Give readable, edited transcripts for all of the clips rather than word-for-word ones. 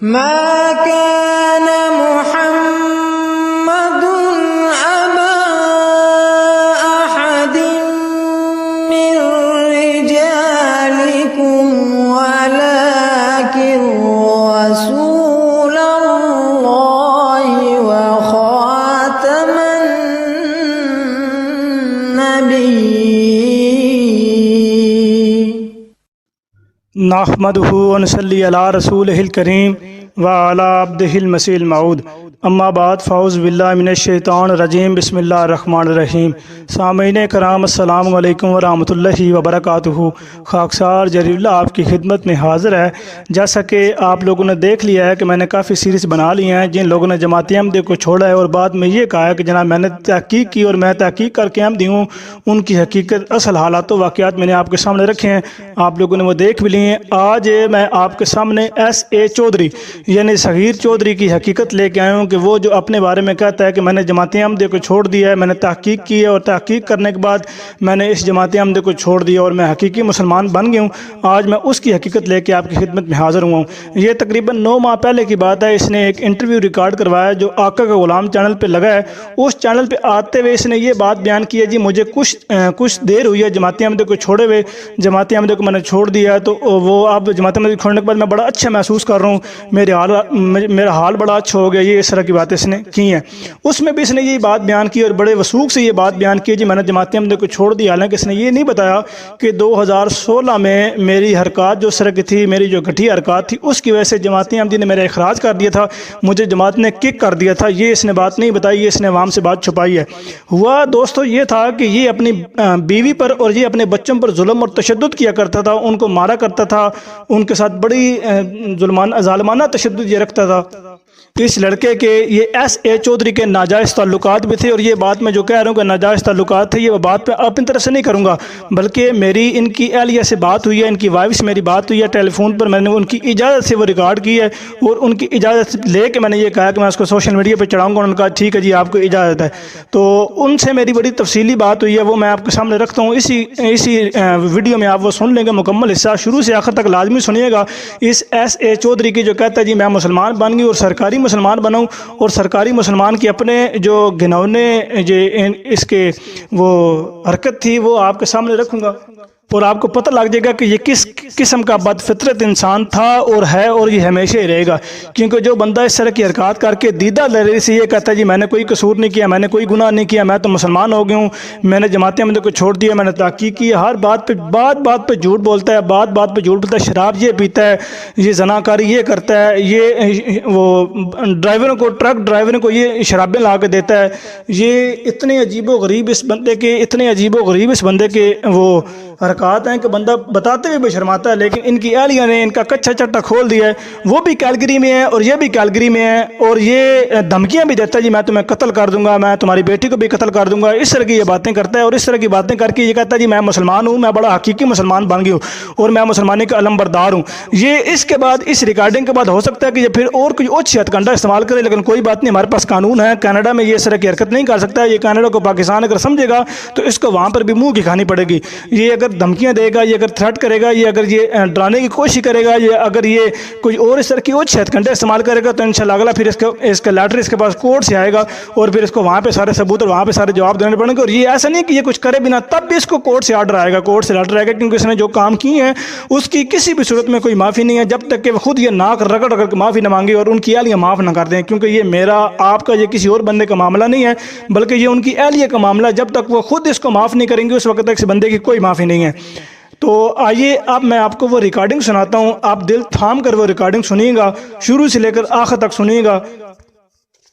ما كان محمد أبا أحد من رجالكم ولكن رسول الله وخاتم النبيين. نحمدہ ونصلی علی رسولہ الکریم وعلی عبدہ المسیح الموعود. اما بعد فاعوذ باللہ من الشیطان الرجیم. بسم اللہ الرحمن الرحیم. سامعین کرام السلام علیکم ورحمۃ اللہ وبرکاتہ. خاکسار جلیل اللہ آپ کی خدمت میں حاضر ہے. جیسا کہ آپ لوگوں نے دیکھ لیا ہے کہ میں نے کافی سیریز بنا لی ہیں. جن لوگوں نے جماعت احمدیہ کو چھوڑا ہے اور بعد میں یہ کہا ہے کہ جناب میں نے تحقیق کی اور میں تحقیق کر کے احمدی ہوں، ان کی حقیقت اصل حالات و واقعات میں نے آپ کے سامنے رکھے ہیں. آپ لوگوں نے وہ دیکھ بھی لی ہیں. آج میں آپ کے سامنے ایس اے چودھری یعنی صغیر چودھری کی حقیقت لے کے آیا ہوں کہ وہ جو اپنے بارے میں کہتا ہے کہ میں نے جماعت احمدیہ کو چھوڑ دیا ہے، میں نے تحقیق کی ہے اور تحقیق کرنے کے بعد میں نے اس جماعت احمدیہ کو چھوڑ دیا اور میں حقیقی مسلمان بن گیا ہوں. آج میں اس کی حقیقت لے کے آپ کی خدمت میں حاضر ہوا ہوں. یہ تقریباً 9 ماہ پہلے کی بات ہے. اس نے ایک انٹرویو ریکارڈ کروایا جو آقا کا غلام چینل پہ لگا ہے. اس چینل پہ آتے ہوئے اس نے یہ بات بیان کی ہے، جی مجھے کچھ دیر ہوئی ہے جماعت احمدیہ کو چھوڑے ہوئے. جماعت احمدیہ کو میں نے چھوڑ دیا ہے تو وہ اب جماعت احمدیہ چھوڑنے کے بعد میں بڑا اچھا محسوس کر رہا ہوں، میرا حال بڑا اچھا ہو گیا. یہ اس طرح کی باتیں اس نے کی ہیں. اس میں بھی اس نے یہ بات بیان کی اور بڑے وثوق سے یہ بات بیان کی، جی میں نے جماعت احمدیہ کو چھوڑ دیا. حالانکہ اس نے یہ نہیں بتایا کہ 2016 میں میری حرکات جو اس طرح کی تھی، میری جو گھٹیا حرکات تھی، اس کی وجہ سے جماعت احمدیہ نے میرا اخراج کر دیا تھا، مجھے جماعت نے کک کر دیا تھا. یہ اس نے بات نہیں بتائی، یہ اس نے عوام سے بات چھپائی ہے. ہوا دوستو یہ تھا کہ یہ اپنی بیوی پر اور یہ اپنے بچوں پر ظلم اور تشدد کیا کرتا تھا، ان کو مارا کرتا تھا، ان کے ساتھ بڑی ظالمانہ تشدد یہ رکھتا تھا. اس لڑکے کے یہ ایس اے چودھری کے ناجائز تعلقات بھی تھے. اور یہ بات میں جو کہہ رہا ہوں کہ ناجائز تعلقات تھے، یہ بات پہ اپنی طرف سے نہیں کروں گا، بلکہ میری ان کی اہلیہ سے بات ہوئی ہے، ان کی وائف سے میری بات ہوئی ہے ٹیلی فون پر. میں نے ان کی اجازت سے وہ ریکارڈ کی ہے اور ان کی اجازت لے کے میں نے یہ کہا کہ میں اس کو سوشل میڈیا پہ چڑھاؤں گا. انہوں نے کہا ٹھیک ہے جی آپ کو اجازت ہے. تو ان سے میری بڑی تفصیلی بات ہوئی ہے، وہ میں آپ کے سامنے رکھتا ہوں. اسی ویڈیو میں آپ وہ سن لیں گے مکمل حصہ، شروع سے آخر تک لازمی سنیے گا. اس ایس اے چودھری کی جو کہتا ہے جی میں مسلمان بن گئی اور سرکاری مسلمان بناؤں، اور سرکاری مسلمان کی اپنے جو گھنونے اس کے وہ حرکت تھی وہ آپ کے سامنے رکھوں گا اور آپ کو پتہ لگ جائے گا کہ یہ کس قسم کا بد فطرت انسان تھا اور ہے اور یہ ہمیشہ ہی رہے گا. کیونکہ جو بندہ اس طرح کی حرکات کر کے دیدہ دلیری سے یہ کہتا ہے جی میں نے کوئی قصور نہیں کیا، میں نے کوئی گناہ نہیں کیا، میں تو مسلمان ہو گیا ہوں، میں نے جماعت احمدیہ کو چھوڑ دیا، میں نے تحقیق کی، ہر بات پہ جھوٹ بولتا ہے، بات پہ جھوٹ بولتا ہے، شراب یہ پیتا ہے، یہ زناکاری یہ کرتا ہے، یہ وہ ڈرائیوروں کو ٹرک ڈرائیوروں کو یہ شرابیں لا کے دیتا ہے. یہ اتنے عجیب و غریب اس بندے کے وہ حرکات ہیں کہ بندہ بتاتے ہوئے بھی شرماتا ہے. لیکن ان کی اہلیہ نے ان کا کچھا چٹا کھول دیا ہے. وہ بھی کیلگری میں ہے اور یہ بھی کیلگری میں ہے اور یہ دھمکیاں بھی دیتا ہے جی میں تمہیں قتل کر دوں گا، میں تمہاری بیٹی کو بھی قتل کر دوں گا. اس طرح کی یہ باتیں کرتا ہے اور اس طرح کی باتیں کر کے یہ کہتا ہے جی میں مسلمان ہوں، میں بڑا حقیقی مسلمان بن گیا ہوں اور میں مسلمانی کا علم بردار ہوں. یہ اس کے بعد اس ریکارڈنگ کے بعد ہو سکتا ہے کہ یہ پھر اور کوئی اچھی ہتھ کنڈا استعمال کرے، لیکن کوئی بات نہیں، ہمارے پاس قانون ہے. کینیڈا میں یہ اس طرح کی حرکت نہیں کر سکتا. یہ کینیڈا کو پاکستان اگر سمجھے گا تو اس کو وہاں پر بھی منہ کی کھانی پڑے گی. یہ اگر دھمکیاں دے گا، یہ اگر تھریٹ کرے گا، یہ اگر یہ ڈرانے کی کوشش کرے گا، یہ اگر یہ کوئی اور اس طرح کی اور ہتھ کنڈے استعمال کرے گا تو انشاءاللہ اگلا پھر اس کا لیٹر اس کے پاس کورٹ سے آئے گا اور پھر اس کو وہاں پہ سارے ثبوت اور وہاں پہ سارے جواب دینے پڑیں گے. اور یہ ایسا نہیں کہ یہ کچھ کرے بھی نہ، تب بھی اس کو کورٹ سے آرڈر آئے گا، کورٹ سے لیٹر آئے گا، کیونکہ اس نے جو کام کیے ہیں اس کی کسی بھی صورت میں کوئی معافی نہیں ہے جب تک کہ وہ خود یہ ناک رگڑ کر کے معافی نہ مانگے اور ان کی اہلیہ معاف نہ کر دیں. کیونکہ یہ میرا آپ کا یہ کسی اور بندے کا معاملہ نہیں ہے، بلکہ یہ ان کی اہلیہ کا معاملہ. جب تک وہ خود اس کو معاف نہیں کریں گے اس وقت تک اس بندے کی کوئی معافی نہیں ہے. تو آئیے اب میں آپ کو وہ ریکارڈنگ سناتا ہوں. آپ دل تھام کر وہ ریکارڈنگ سنیے گا، شروع سے لے کر آخر تک سنیے گا.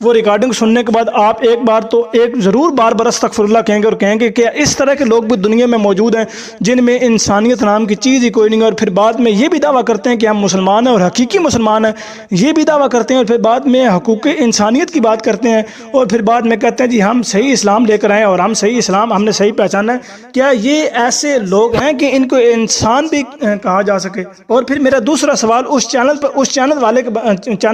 وہ ریکارڈنگ سننے کے بعد آپ ایک بار تو ضرور بار استغفر اللہ کہیں گے اور کہیں گے کہ اس طرح کے لوگ بھی دنیا میں موجود ہیں جن میں انسانیت نام کی چیز ہی کوئی نہیں ہے. اور پھر بعد میں یہ بھی دعویٰ کرتے ہیں کہ ہم مسلمان ہیں اور حقیقی مسلمان ہیں، یہ بھی دعویٰ کرتے ہیں. اور پھر بعد میں حقوق انسانیت کی بات کرتے ہیں اور پھر بعد میں کہتے ہیں جی ہم صحیح اسلام لے کر آئے اور ہم صحیح اسلام ہم نے صحیح پہچانا ہے. کیا یہ ایسے لوگ ہیں کہ ان کو انسان بھی کہا جا سکے؟ اور پھر میرا دوسرا سوال اس چینل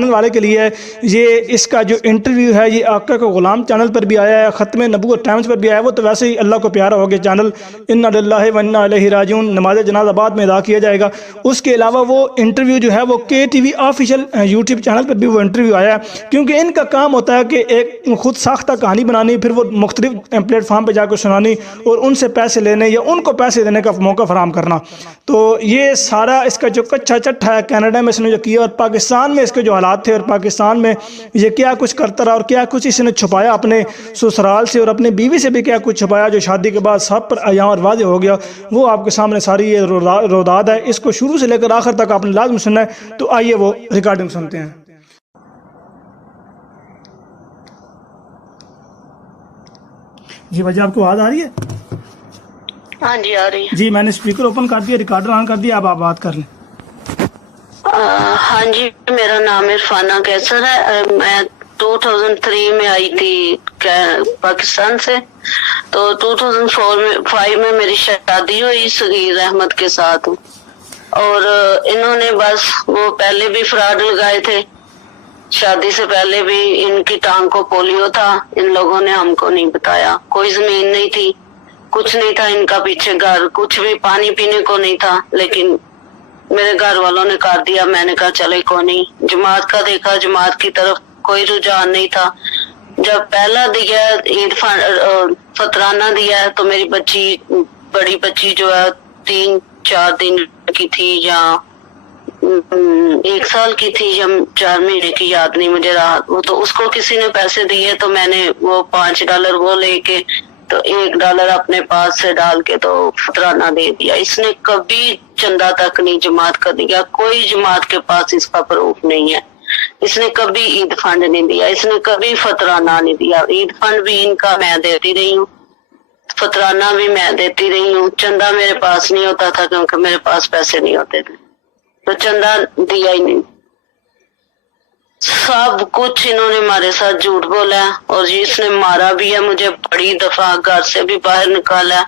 والے کے لیے ہے. یہ اس کا جو انٹرویو ہے یہ آقا کا غلام چینل پر بھی آیا ہے, ختم نبوت ٹائمز پر بھی آیا ہے. وہ تو ویسے ہی اللہ کو پیارا ہو گیا چینل, انا للہ و انا الیہ راجعون, نماز جنازہ بعد میں ادا کیا جائے گا. اس کے علاوہ وہ انٹرویو جو ہے وہ K T V official YouTube channel پر بھی وہ انٹرویو آیا ہے, کیونکہ ان کا کام ہوتا ہے کہ ایک خود ساختہ کہانی بنانی, پھر وہ مختلف پلیٹ فارم پہ جا کے سنانی اور ان سے پیسے لینے یا ان کو پیسے دینے کا موقع فراہم کرنا. تو یہ سارا اس کا جو کچا چٹھا ہے کینیڈا میں اس نے جو کیا, اور پاکستان میں اس کے جو حالات تھے, اور پاکستان میں یہ کیا کچھ کرتا رہا اور کیا کچھ اس نے چھپایا اپنے سسرال سے, اور اپنے بیوی سے بھی کیا کچھ چھپایا جو شادی کے بعد سب پر عیاں اور واضح ہو گیا, وہ آپ کے سامنے ساری یہ روداد ہے. اس کو شروع سے لے کر آخر تک آپ نے لازم سننا ہے. تو آئیے وہ ریکارڈنگ سنتے ہیں. جی بھائی آپ کو آواز آ رہی ہے؟ ہاں جی آ رہی ہے. جی میں نے اسپیکر اوپن کر دیا, ریکارڈر آن کر دیا, اب آپ بات کر لیں. ہاں جی میرا نام عرفانہ کیسر ہے. میں 2003 میں آئی تھی پاکستان سے, تو 2005 میں میری شادی ہوئی صغیر احمد کے ساتھ, اور انہوں نے بس وہ پہلے بھی فراڈ لگائے تھے, شادی سے پہلے بھی ان کی ٹانگ کو پولیو تھا. ان لوگوں نے ہم کو نہیں بتایا, کوئی زمین نہیں تھی, کچھ نہیں تھا ان کا پیچھے گھر, کچھ بھی پانی پینے کو نہیں تھا, لیکن میرے گھر والوں نے کر دیا. میں نے کہا چلے کو نہیں, جماعت کا دیکھا, جماعت کی طرف کوئی رجحان نہیں تھا. جب پہلا دیا عید فطرانہ دیا تو میری بچی, بڑی بچی جو ہے 3-4 دن کی تھی, یا 1 سال کی تھی, یا 4 مہینے کی, یاد نہیں مجھے رہا. وہ تو اس کو کسی نے پیسے دیے, تو میں نے وہ $5 وہ لے کے تو $1 اپنے پاس سے ڈال کے تو فطرانہ دے دیا. اس نے کبھی چندہ تک نہیں جماعت کا دیا, کوئی جماعت کے پاس اس کا پروف نہیں ہے. اس نے کبھی عید فنڈ نہیں دیا, اس نے کبھی فطرانہ نہیں دیا. عید فنڈ بھی ان کا میں دیتی رہی ہوں, فطرانہ بھی میں دیتی رہی ہوں. چندہ میرے پاس نہیں ہوتا تھا کیونکہ میرے پاس پیسے نہیں ہوتے تھے, تو چندہ دیا ہی نہیں. سب کچھ انہوں نے ہمارے ساتھ جھوٹ بولا ہے, اور اس نے مارا بھی ہے مجھے, بڑی دفعہ گھر سے بھی باہر نکالا.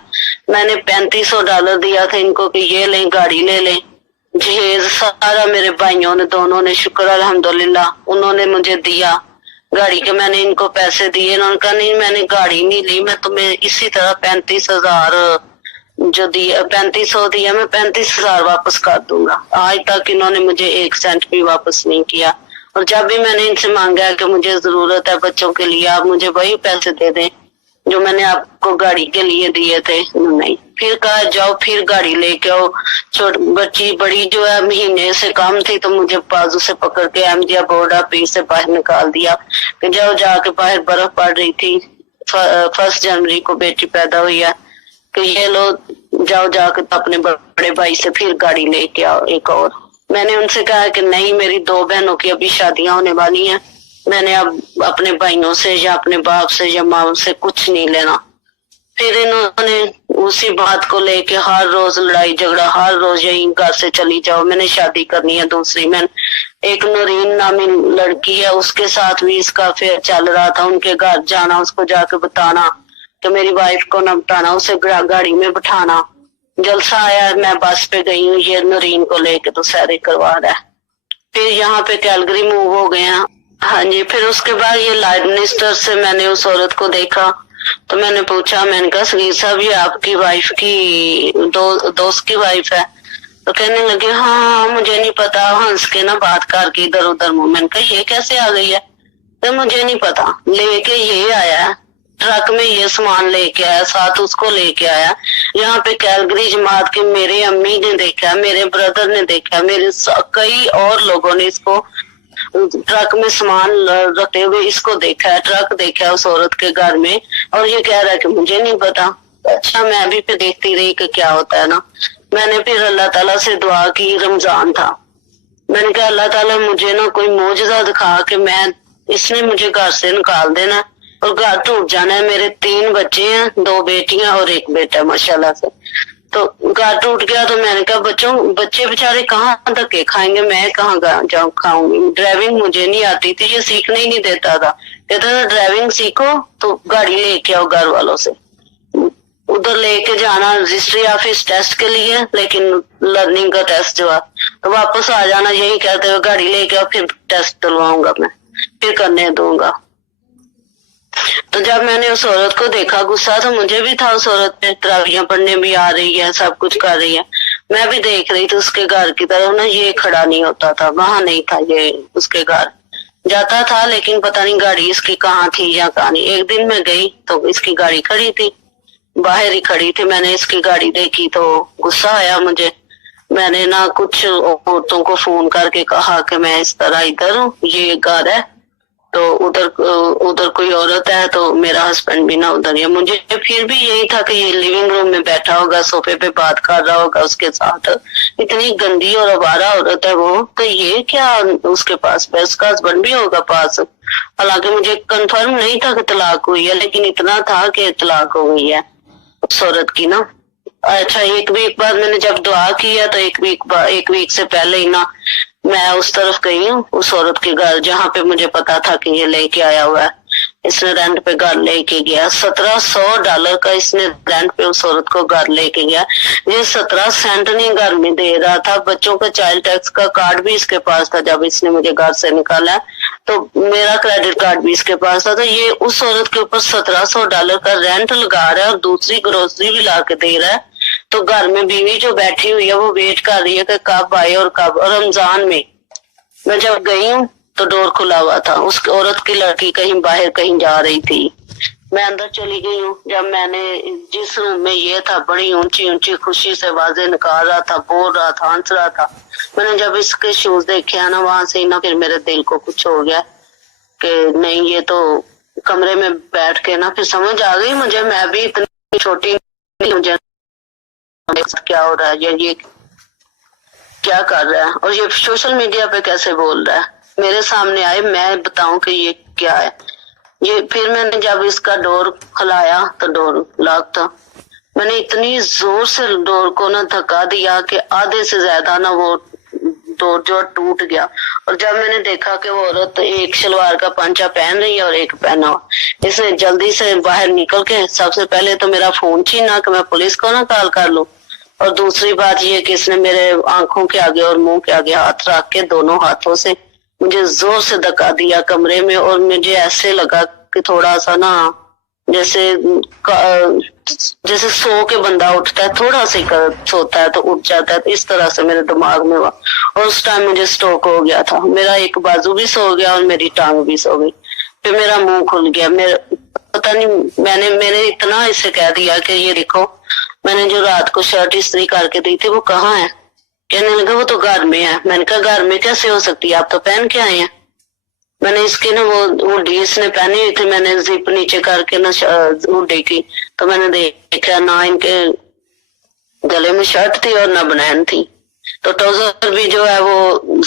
میں نے $3500 دیا تھا ان کو کہ یہ لیں گاڑی لے لیں. جہیز سارا میرے بھائیوں نے دونوں نے, شکر الحمدللہ انہوں نے مجھے دیا گاڑی کے. میں نے ان کو پیسے دیے, انہوں نے کہا نہیں میں نے گاڑی نہیں لی, میں تمہیں اسی طرح 35,000 جو دیا 3500 دیا, میں 35,000 واپس کر دوں گا. آج تک انہوں نے مجھے 1 سینٹ بھی واپس نہیں کیا. اور جب بھی میں نے ان سے مانگا ہے کہ مجھے ضرورت ہے بچوں کے لیے, آپ مجھے وہی پیسے دے دیں جو میں نے آپ کو گاڑی کے لیے دیے تھے, نہیں. پھر کہا جاؤ پھر گاڑی لے کے آؤ. بچی بڑی جو ہے مہینے سے کم تھی, تو مجھے بازو سے پکڑ کے احمدیہ بورڈ آفس سے باہر نکال دیا کہ جاؤ. جا کے باہر برف پڑ رہی تھی, 1 جنوری کو بیٹی پیدا ہوئی ہے, کہ یہ لوگ جاؤ جا کے اپنے بڑے بھائی سے پھر گاڑی لے کے آؤ ایک اور. میں نے ان سے کہا کہ نہیں, میری 2 بہنوں کی ابھی شادیاں ہونے والی ہیں, میں نے اب اپنے بھائیوں سے یا اپنے باپ سے یا ماں سے کچھ نہیں لینا. پھر انہوں نے اسی بات کو لے کے ہر روز لڑائی جھگڑا, ہر روز یہی گھر سے چلی جاؤ, میں نے شادی کرنی ہے دوسری. میں ایک نورین نامی لڑکی ہے, اس کے ساتھ بھی اس کا افیئر چل رہا تھا. ان کے گھر جانا, اس کو جا کے بتانا کہ میری وائف کو نہ بتانا, اسے گاڑی میں بٹھانا. جلسہ آیا, میں بس پہ گئی ہوں, یہ نورین کو لے کے تو سیرے کروا رہا ہے. پھر یہاں پہ کیلگری موو ہو گئے ہیں. ہاں جی. پھر اس کے بعد یہ لائٹ منسٹر سے میں نے اس عورت کو دیکھا, تو میں نے پوچھا, میں نے کہا سگیر صاحب یہ آپ کی وائف کی دوست کی وائف ہے؟ تو کہنے لگے ہاں مجھے نہیں پتا, ہنس کے نا بات کر کے ادھر ادھر. میں نے کہا یہ کیسے آ گئی ہے؟ تو مجھے نہیں پتا, لے کے یہ آیا ہے ٹرک میں, یہ سامان لے کے آیا, ساتھ اس کو لے کے آیا. یہاں پہ کیلگری جماعت کے میرے امی نے دیکھا, میرے بردر نے دیکھا, میرے کئی اور لوگوں نے اس کو ٹرک میں سامان رکھتے ہوئے اس کو دیکھا ہے, ٹرک دیکھا ہے اس عورت کے گھر میں, اور یہ کہہ رہا ہے کہ مجھے نہیں پتا. اچھا میں ابھی پہ دیکھتی رہی کہ کیا ہوتا ہے نا. میں نے پھر اللہ تعالیٰ سے دعا کی, رمضان تھا, میں نے کہا اللہ تعالیٰ مجھے نا کوئی معجزہ دکھا کہ میں, اس نے مجھے گھر سے نکال دینا اور گھر ٹوٹ جانا ہے. میرے 3 بچے ہیں, 2 بیٹیاں اور 1 بیٹا ماشاءاللہ سے. تو گھر ٹوٹ گیا. تو میں نے کہا بچے بےچارے کہاں دھکے کھائیں گے, میں کہاں جاؤں کھاؤں گی. ڈرائیونگ مجھے نہیں آتی تھی, یہ سیکھنے ہی نہیں دیتا تھا. کہتا تھا ڈرائیونگ سیکھو تو گاڑی لے کے آؤ گھر والوں سے. ادھر لے کے جانا رجسٹری آفس ٹیسٹ کے لیے, لیکن لرننگ کا ٹیسٹ جو ہے, تو واپس آ جانا یہی کہتے ہوئے گاڑی لے کے آؤ, پھر ٹیسٹ دلواؤں گا میں, پھر کرنے دوں گا. تو جب میں نے اس عورت کو دیکھا غصہ تو مجھے بھی تھا اس عورت پہ، تراویحاں پڑھنے بھی آ رہی ہے، سب کچھ کر رہی ہے، میں بھی دیکھ رہی تھی اس کے گھر کی طرف نا، یہ کھڑا نہیں ہوتا تھا، وہاں نہیں تھا، یہ اس کے گھر جاتا تھا لیکن پتہ نہیں گاڑی اس کی کہاں تھی یا کہاں نہیں۔ ایک دن میں گئی تو اس کی گاڑی کھڑی تھی، باہر ہی کھڑی تھی، میں نے اس کی گاڑی دیکھی تو غصہ آیا مجھے، میں نے نا کچھ عورتوں کو فون کر کے کہا کہ میں اس طرح ادھر ہوں، یہ گھر ہے، تو ادھر کوئی عورت ہے تو میرا ہسبینڈ بھی نہ ادھر ہے۔ مجھے پھر بھی یہی تھا کہ یہ لیونگ روم میں بیٹھا ہوگا، صوفے پہ بات کر رہا ہوگا اس کے ساتھ، اتنی گندی اور آوارہ عورت ہے وہ، تو یہ کیا اس کے پاس اس کا ہسبینڈ بھی ہوگا پاس؟ حالانکہ مجھے کنفرم نہیں تھا کہ طلاق ہوئی ہے، لیکن اتنا تھا کہ طلاق ہو گئی ہے اس عورت کی نا۔ اچھا ایک ویک بعد میں نے جب دعا کیا تو ایک ویک سے پہلے ہی نا میں اس طرف گئی ہوں، اس عورت کے گھر جہاں پہ مجھے پتا تھا کہ یہ لے کے آیا ہوا ہے، اس نے رینٹ پہ گھر لے کے گیا، $1700 کا اس نے رینٹ پہ اس عورت کو گھر لے کے گیا، یہ 17 سینٹ نہیں گھر میں دے رہا تھا، بچوں کا چائلڈ ٹیکس کا کارڈ بھی اس کے پاس تھا، جب اس نے مجھے گھر سے نکالا تو میرا کریڈٹ کارڈ بھی اس کے پاس تھا، تو یہ اس عورت کے اوپر $1700 کا رینٹ لگا رہا ہے اور دوسری گروسری بھی لا کے دے رہا ہے، تو گھر میں بیوی جو بیٹھی ہوئی ہے وہ ویٹ کر رہی ہے کہ کب آئے اور کب، اور رمضان میں میں جب گئی ہوں تو ڈور کھلا ہوا تھا، اس عورت کی لڑکی کہیں باہر کہیں جا رہی تھی، میں اندر چلی گئی ہوں، جب میں نے جس روم میں یہ تھا بڑی اونچی اونچی خوشی سے آوازیں نکال رہا تھا، بول رہا تھا، ہنس رہا تھا، میں نے جب اس کے شوز دیکھے نا وہاں سے نا پھر میرے دل کو کچھ ہو گیا کہ نہیں یہ تو کمرے میں بیٹھ کے نا پھر سمجھ آ گئی مجھے، میں بھی اتنی چھوٹی نہیں، مجھے کیا ہو رہا ہے، یہ کیا کر رہا ہے اور یہ سوشل میڈیا پہ کیسے بول رہا ہے، میرے سامنے آئے میں بتاؤں کہ یہ کیا ہے۔ یہ پھر میں نے جب اس کا ڈور کھلایا تو ڈور لاک تھا، میں نے اتنی زور سے ڈور کو نا دھکا دیا کہ آدھے سے زیادہ نا وہ ڈور جو ٹوٹ گیا، اور جب میں نے دیکھا کہ وہ عورت ایک شلوار کا پانچا پہن رہی ہے اور ایک پہنا ہوا، اس نے جلدی سے باہر نکل کے سب سے پہلے تو میرا فون چھینا کہ میں پولیس کو نہ کال کر لوں، اور دوسری بات یہ کہ اس نے میرے آنکھوں کے آگے اور منہ کے آگے ہاتھ رکھ کے دونوں ہاتھوں سے مجھے زور سے دھکا دیا کمرے میں، اور مجھے ایسے لگا کہ تھوڑا سا نا جیسے سو کے بندہ اٹھتا ہے، تھوڑا سا سوتا ہے تو اٹھ جاتا ہے، تو اس طرح سے میرے دماغ میں ہوا، اور اس ٹائم مجھے سٹروک ہو گیا تھا، میرا ایک بازو بھی سو گیا اور میری ٹانگ بھی سو گئی، پھر میرا منہ کھل گیا، پتہ نہیں میں نے اتنا اسے کہہ دیا کہ یہ دیکھو میں نے جو رات کو شرٹ استری کر کے دی تھی وہ کہاں ہے، کہنے لگا وہ تو گھر میں ہے، میں نے کہا گھر میں کیسے ہو سکتی ہے، آپ تو پہن کے آئے ہیں، میں نے اس کی نا وہ ہوڈی اس نے پہنی ہوئی تھی، میں نے زپ نیچے کر کے نا ہوڈی کی تو میں نے دیکھا نہ ان کے گلے میں شرٹ تھی اور نہ بنین تھی، تو ٹراؤزر بھی جو ہے وہ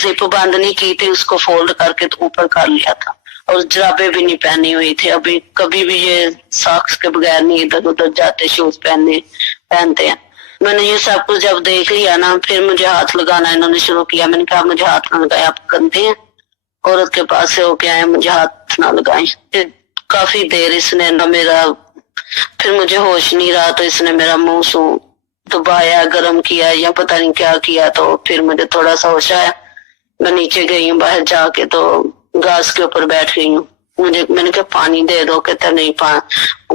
زپ بند نہیں کی تھی، اس کو فولڈ کر کے تو اوپر کر لیا تھا، اور جرابیں بھی نہیں پہنی ہوئی تھی، ابھی کبھی بھی یہ ساکس کے بغیر نہیں ادھر ادھر جاتے، شوز پہنتے ہیں۔ میں نے یہ سب کچھ جب دیکھ لیا نا پھر مجھے ہاتھ لگانا انہوں نے شروع کیا، میں نے کہا مجھے ہاتھ نہ لگائے، آپ گندے ہیں، عورت کے پاس سے ہو کے آئے، مجھے ہاتھ نہ لگائیں۔ پھر کافی دیر اس نے نہ میرا، پھر مجھے ہوش نہیں رہا تو اس نے میرا منہ سو دبایا، گرم کیا یا پتہ نہیں کیا کیا، تو پھر مجھے تھوڑا سا ہوش آیا، میں نیچے گئی ہوں باہر جا کے تو گھاس کے اوپر بیٹھ گئی ہوں، میں نے کہا پانی دے دو، کہتا نہیں،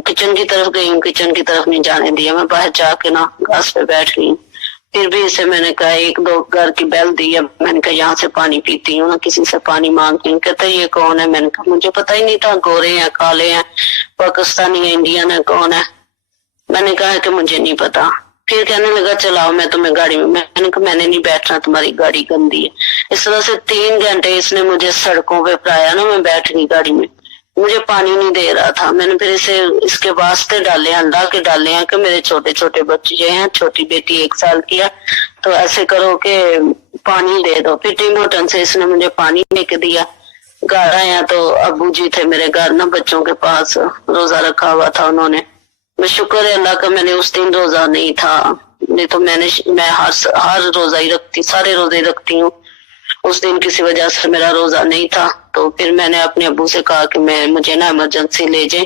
کچن کی طرف گئی ہوں، کچن کی طرف نہیں جانے دیا، میں باہر جا کے نا گھاس پہ بیٹھ گئی ہوں، پھر بھی اسے میں نے کہا ایک دو گھر کی بیل دی ہے، میں نے کہا یہاں سے پانی پیتی ہوں، نہ کسی سے پانی مانگتی ہوں، کہتا یہ کون ہے، میں نے کہا مجھے پتہ ہی نہیں تھا، گورے ہیں، کالے ہیں، پاکستانی ہیں، انڈین ہے، کون ہے، میں نے کہا کہ مجھے نہیں پتا، پھر کہنے لگا چلاؤ میں تمہیں گاڑی میں نے کہا میں نے نہیں بیٹھنا، تمہاری گاڑی گندی ہے، اس طرح سے 3 گھنٹے اس نے مجھے سڑکوں پہ پرایا نا، میں بیٹھ گئی گاڑی میں، مجھے پانی نہیں دے رہا تھا، میں نے پھر اس کے واسطے ڈالے، اللہ کے ڈالے ہیں کہ میرے چھوٹے چھوٹے بچے ہیں، چھوٹی بیٹی 1 سال کی ہے، تو ایسے کرو کہ پانی دے دو، پھر ٹیم ہوٹل سے اس نے مجھے پانی لے کے دیا، گھر آیا تو ابو جی تھے میرے گھر نا بچوں کے پاس، روزہ رکھا ہوا تھا انہوں نے، میں شکر ہے اللہ کا میں نے اس دن روزہ نہیں تھا، نہیں تو میں ہر روزہ ہی رکھتی، سارے روزے ہی رکھتی ہوں، اس دن کسی وجہ سے میرا روزہ نہیں تھا، تو پھر میں نے اپنے ابو سے کہا کہ مجھے نا ایمرجنسی لے جائیں،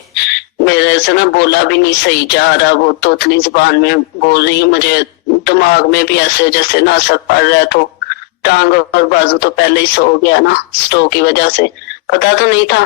میرے سے نا بولا بھی نہیں صحیح جا رہا، وہ توتلی زبان میں بول رہی ہوں، مجھے دماغ میں بھی ایسے جیسے نہ اثر پڑ رہا ہے، تو ٹانگ اور بازو تو پہلے ہی سو گیا نا سٹروک کی وجہ سے، پتا تو نہیں تھا،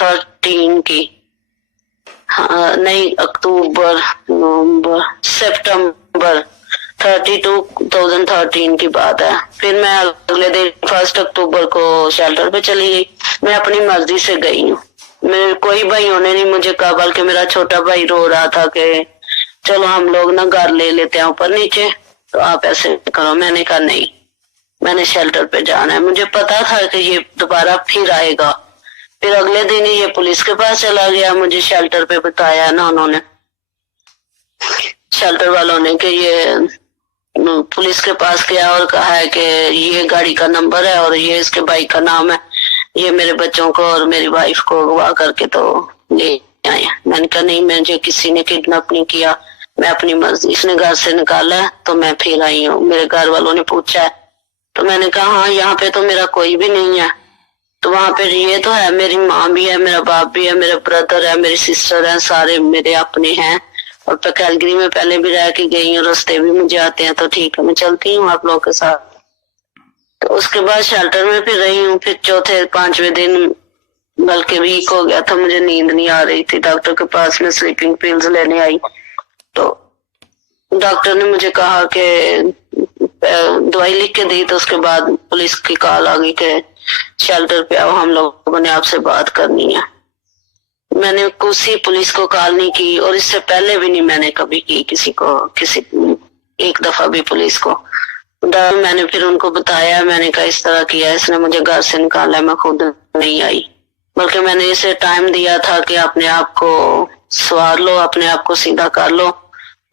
2013 کی، ہاں نہیں، اکتوبر نومبر سپٹمبر 2013 کی بات ہے۔ پھر میں اگلے دن 1 اکتوبر کو شیلٹر پہ چلی گئی۔ میں اپنی مرضی سے گئی ہوں، میرے کوئی بھائیوں نے نہیں مجھے کہا، بلکہ میرا چھوٹا بھائی رو رہا تھا کہ چلو ہم لوگ نا گھر لے لیتے ہیں اوپر نیچے، تو آپ ایسے کرو۔ میں نے کہا نہیں، میں نے شیلٹر پہ جانا ہے۔ مجھے پتا تھا کہ یہ دوبارہ پھر آئے گا۔ پھر اگلے دن ہی یہ پولیس کے پاس چلا گیا، مجھے شیلٹر پہ بتایا نا انہوں نے، شیلٹر والوں نے، کہ یہ پولیس کے پاس گیا اور کہا ہے کہ یہ گاڑی کا نمبر ہے اور یہ اس کے بائک کا نام ہے، یہ میرے بچوں کو اور میری وائف کو اغوا کر کے تو لے آئے۔ میں نے کہا نہیں، مجھے کسی نے کڈنیپ نہیں کیا، میں اپنی مرضی، اس نے گھر سے نکالا ہے تو میں پھر آئی ہوں۔ میرے گھر والوں نے پوچھا ہے تو میں نے کہا ہاں یہاں پہ تو میرا کوئی بھی نہیں ہے، تو وہاں پہ یہ تو ہے، میری ماں بھی ہے، میرا باپ بھی ہے، میرا بردر ہے، میری سسٹر ہے، سارے میرے اپنے ہیں، اور پہ کیلگری میں پہلے بھی رہ کے گئی ہوں، رستے بھی مجھے آتے ہیں، تو ٹھیک ہے میں چلتی ہوں آپ لوگوں کے ساتھ۔ تو اس کے بعد شیلٹر میں پھر رہی ہوں۔ پھر چوتھے 5ویں دن بلکہ ویک ہو گیا تھا، مجھے نیند نہیں آ رہی تھی، ڈاکٹر کے پاس میں سلیپنگ پلز لینے آئی تو ڈاکٹر نے مجھے کہا کہ دوائی لکھ کے دی، تو اس کے بعد پولیس کی کال آ گئی کہ شیلٹر پہ آؤ، ہم لوگوں نے آپ سے بات کرنی ہے۔ میں نے کسی پولیس کو کال نہیں کی، اور اس سے پہلے بھی نہیں میں نے کبھی کی کسی ایک دفعہ بھی پولیس کو۔ میں نے پھر ان کو بتایا، میں نے کہا اس طرح کیا، اس نے مجھے گھر سے نکالا، میں خود نہیں آئی، بلکہ میں نے اسے ٹائم دیا تھا کہ اپنے آپ کو سوار لو، اپنے آپ کو سیدھا کر لو۔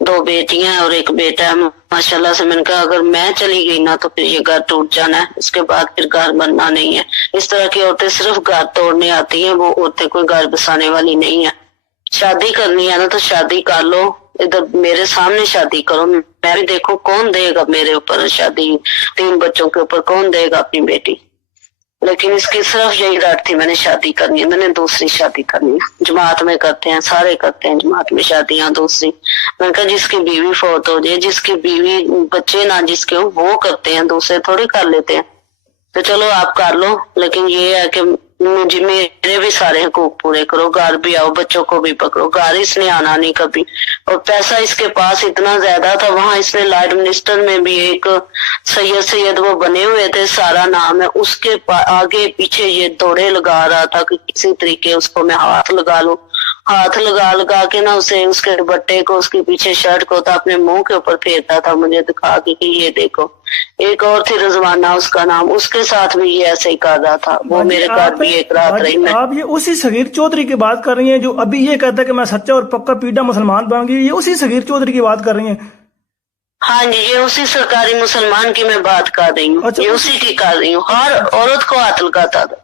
2 بیٹیاں ہیں اور 1 بیٹا ہے، ماشاءاللہ سے۔ میں نے کہا اگر میں چلی گئی نا تو پھر یہ گھر ٹوٹ جانا ہے، اس کے بعد پھر گھر بننا نہیں ہے۔ اس طرح کی عورتیں صرف گھر توڑنے آتی ہیں، وہ عورتیں کوئی گھر بسانے والی نہیں ہے۔ شادی کرنی ہے نا تو شادی کر لو، ادھر میرے سامنے شادی کرو، میں بھی دیکھوں کون دے گا میرے اوپر شادی، 3 بچوں کے اوپر کون دے گا اپنی بیٹی۔ لیکن اس کی صرف یہی رٹ تھی، میں نے شادی کرنی ہے، میں نے دوسری شادی کرنی ہے۔ جماعت میں کرتے ہیں، سارے کرتے ہیں جماعت میں شادیاں دوسری۔ میں نے کہا جس کی بیوی فوت ہو جائے، جس کی بیوی بچے نہ جس کے ہو، وہ کرتے ہیں، دوسرے تھوڑی کر لیتے ہیں۔ تو چلو آپ کر لو، لیکن یہ ہے کہ مجھے میرے بھی سارے حقوق پورے کرو، گھر بھی آؤ، بچوں کو بھی پکڑو۔ گھر اس نے آنا نہیں کبھی، اور پیسہ اس کے پاس اتنا زیادہ تھا، وہاں اس نے لائٹ منسٹر میں بھی ایک سید وہ بنے ہوئے تھے، سارا نام ہے، اس کے آگے پیچھے یہ دوڑے لگا رہا تھا کہ کسی طریقے اس کو میں ہاتھ لگا لوں۔ ہاتھ لگا کے نا اسے، اس کے دوپٹے کو، اس کے پیچھے شرٹ کو تو اپنے منہ کے اوپر پھیرتا تھا، مجھے دکھا کے کہ یہ دیکھو۔ ایک اور تھی رضوانہ اس کا نام، اس کے ساتھ بھی یہ ایسے ہی کر رہا تھا۔ وہ میرے گھر بھی ایک رات رہی۔ میں آپ یہ اسی صغیر چودھری کی بات کر رہی ہیں جو ابھی یہ کہتا ہے کہ میں سچا اور پکا پیڈا مسلمان بن گئی، یہ اسی صغیر چودھری کی بات کر رہی ہیں؟ ہاں جی، یہ اسی سرکاری مسلمان کی میں بات کر رہی ہوں، یہ اسی کی کر رہی ہوں۔ ہر عورت کو ہاتھ لگاتا تھا،